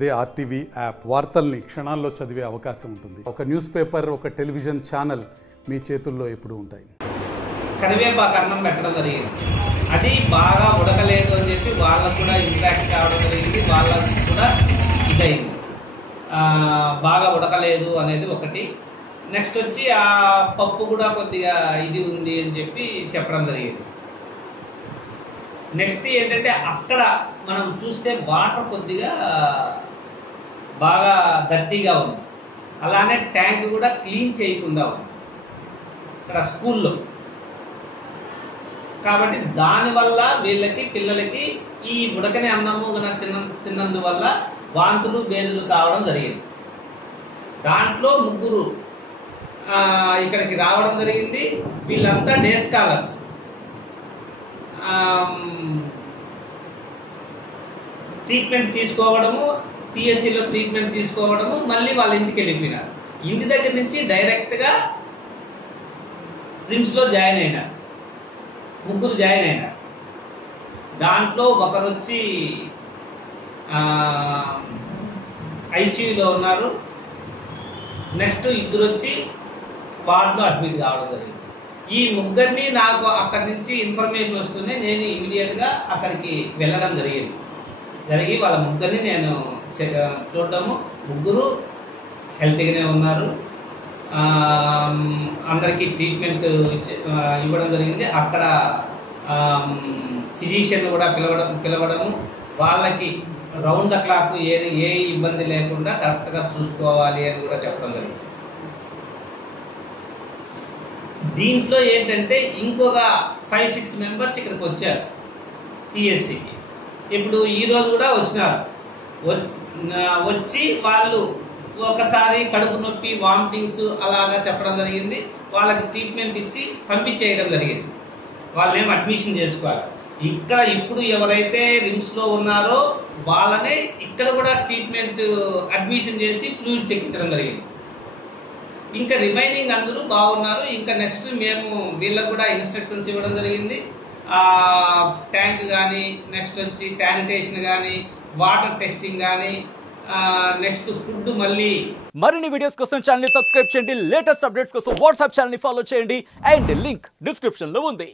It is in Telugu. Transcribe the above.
అదే ఆర్టీవీ యాప్ వార్తల్ని క్షణాల్లో చదివే అవకాశం ఉంటుంది. ఒక న్యూస్ పేపర్, ఒక టెలివిజన్ ఛానల్ మీ చేతుల్లో ఎప్పుడూ ఉంటాయి. కరివేపాకు అన్నం పెట్టడం జరిగింది. అది బాగా ఉడకలేదు అని చెప్పి వాళ్ళకు కూడా ఇంపాక్ట్ కావడం జరిగింది. వాళ్ళకు కూడా ఇదైంది, బాగా ఉడకలేదు అనేది ఒకటి. నెక్స్ట్ వచ్చి ఆ పప్పు కూడా కొద్దిగా ఇది ఉంది అని చెప్పి చెప్పడం జరిగింది. నెక్స్ట్ ఏంటంటే అక్కడ మనం చూస్తే వాటర్ కొద్దిగా బాగా గట్టిగా ఉంది. అలానే ట్యాంక్ కూడా క్లీన్ చేయకుండా ఉంది ఇక్కడ స్కూల్లో. కాబట్టి దానివల్ల వీళ్ళకి పిల్లలకి ఈ ఉడకని అన్నము తిన్నందువల్ల వాంతులు బేదులు కావడం జరిగింది. దాంట్లో ముగ్గురు ఇక్కడికి రావడం జరిగింది. వీళ్ళంతా డే స్కాలర్స్. ట్రీట్మెంట్ తీసుకోవడము, పిఎస్సిలో ట్రీట్మెంట్ తీసుకోవడము, మళ్ళీ వాళ్ళ ఇంటికి వెళ్ళిపోయినారు. ఇంటి దగ్గర నుంచి డైరెక్ట్గా రిమ్స్లో జాయిన్ అయినారు. ముగ్గురు జాయిన్ అయినారు. దాంట్లో ఒకరు వచ్చి ఐసీయూలో ఉన్నారు. నెక్స్ట్ ఇద్దరు వచ్చి వార్డులో అడ్మిట్ కావడం జరిగింది. ఈ ముగ్గురిని నాకు అక్కడి నుంచి ఇన్ఫర్మేషన్ వస్తుంది. నేను ఇమీడియట్గా అక్కడికి వెళ్ళడం జరిగి వాళ్ళ ముగ్గురిని నేను చూడటము. ముగ్గురు హెల్తీగానే ఉన్నారు. అందరికీ ట్రీట్మెంట్ ఇవ్వడం జరిగింది. అక్కడ ఫిజిషియన్ కూడా పిలవడము, వాళ్ళకి రౌండ్ ద క్లాక్ ఏ ఇబ్బంది లేకుండా కరెక్ట్గా చూసుకోవాలి అని కూడా చెప్పడం జరిగింది. దీంట్లో ఏంటంటే ఇంకొక 5-6 మెంబర్స్ ఇక్కడికి వచ్చారు పిఎస్సికి. ఇప్పుడు ఈరోజు కూడా వచ్చినారు. వచ్చి వాళ్ళు ఒకసారి కడుపు నొప్పి, వామిటింగ్స్ అలాగా చెప్పడం జరిగింది. వాళ్ళకి ట్రీట్మెంట్ ఇచ్చి పంపించేయడం జరిగింది. వాళ్ళేం అడ్మిషన్ చేసుకోవాలి. ఇక్కడ ఇప్పుడు ఎవరైతే రిమ్స్లో ఉన్నారో వాళ్ళనే ఇక్కడ కూడా ట్రీట్మెంట్ అడ్మిషన్ చేసి ఫ్లూయిడ్స్ ఎక్కించడం జరిగింది. ఇంకా రిమైనింగ్ అందరూ బాగున్నారు. ఇంకా నెక్స్ట్ మేము వీళ్ళకు కూడా ఇన్స్ట్రక్షన్స్ ఇవ్వడం జరిగింది. ట్యాంక్ కానీ, నెక్స్ట్ వచ్చి శానిటేషన్ కానీ, వాటర్ టెస్టింగ్ కానీ, నెక్స్ట్ ఫుడ్ మళ్ళీ. మరిన్ని వీడియోస్ కోసం ఛానల్ ని సబ్స్క్రైబ్ చేయండి. లేటెస్ట్ అప్డేట్స్ కోసం వాట్సాప్ ఛానల్ ని ఫాలో చేయండి. అండ్ లింక్ డిస్క్రిప్షన్ లో ఉంది.